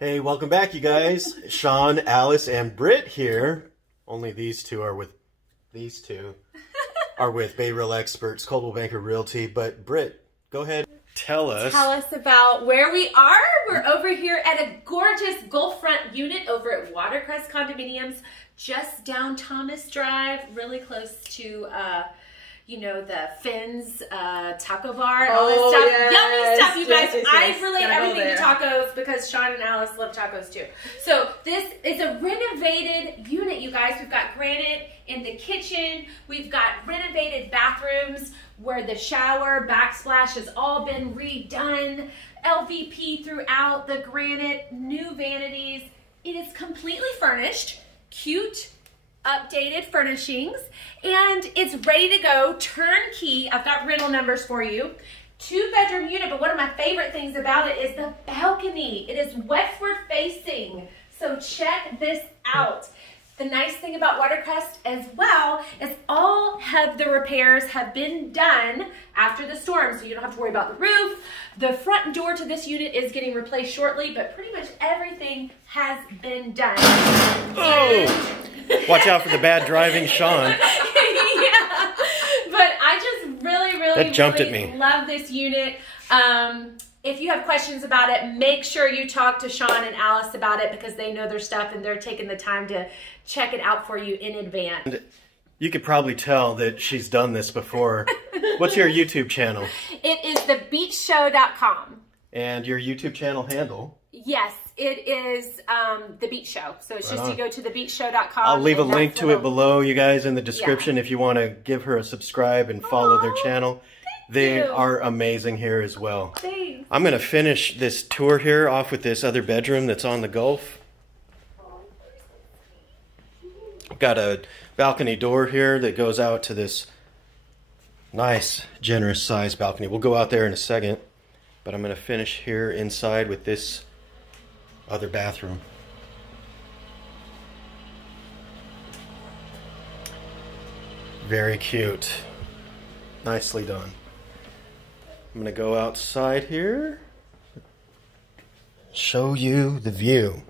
Hey, welcome back, you guys. Sean, Alice, and Britt here. Only these two are with Bay Real Experts, Coldwell Banker Realty. But Britt, go ahead, tell us about where we are. We're over here at a gorgeous Gulfront unit over at Watercrest Condominiums, just down Thomas Drive, really close to you know, the Finn's taco bar and all this stuff. Yes, yummy stuff, you guys. yes. I relate everything to tacos because Sean and Alice love tacos too. So this is a renovated unit, you guys. We've got granite in the kitchen. We've got renovated bathrooms where the shower backsplash has all been redone. LVP throughout the granite, new vanities. It is completely furnished, cute, updated furnishings, and it's ready to go, turnkey. I've got rental numbers for you. 2-bedroom unit, but one of my favorite things about it is the balcony. It is westward facing, so check this out. The nice thing about Watercrest as well is all of the repairs have been done after the storm, so you don't have to worry about the roof. The front door to this unit is getting replaced shortly, but pretty much everything has been done. Oh! Watch out for the bad driving, Sean. Yeah, but I just really love this unit. If you have questions about it, make sure you talk to Sean and Alice about it because they know their stuff and they're taking the time to check it out for you in advance. And you could probably tell that she's done this before. What's your YouTube channel? It is thebeachshow.com. And your YouTube channel handle? Yes, it is The Beach Show. So it's just you go to thebeachshow.com. I'll leave a link to it below, you guys, in the description if you want to give her a subscribe and follow their channel. They are amazing here as well. Thanks. I'm going to finish this tour here off with this other bedroom that's on the Gulf. Got a balcony door here that goes out to this nice, generous size balcony. We'll go out there in a second, but I'm going to finish here inside with this other bathroom. Very cute. Nicely done. I'm going to go outside here, show you the view.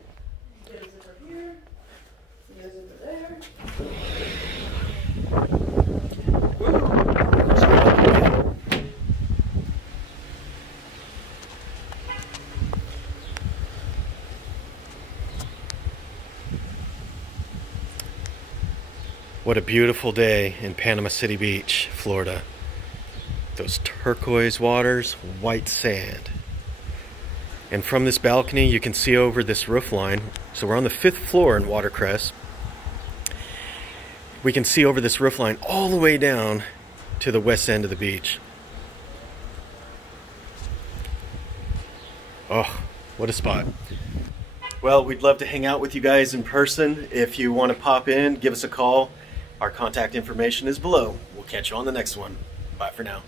What a beautiful day in Panama City Beach, Florida. Those turquoise waters, white sand. And from this balcony, you can see over this roof line. So we're on the 5th floor in Watercrest. We can see over this roof line all the way down to the west end of the beach. Oh, what a spot. Well, we'd love to hang out with you guys in person. If you want to pop in, give us a call. Our contact information is below. We'll catch you on the next one. Bye for now.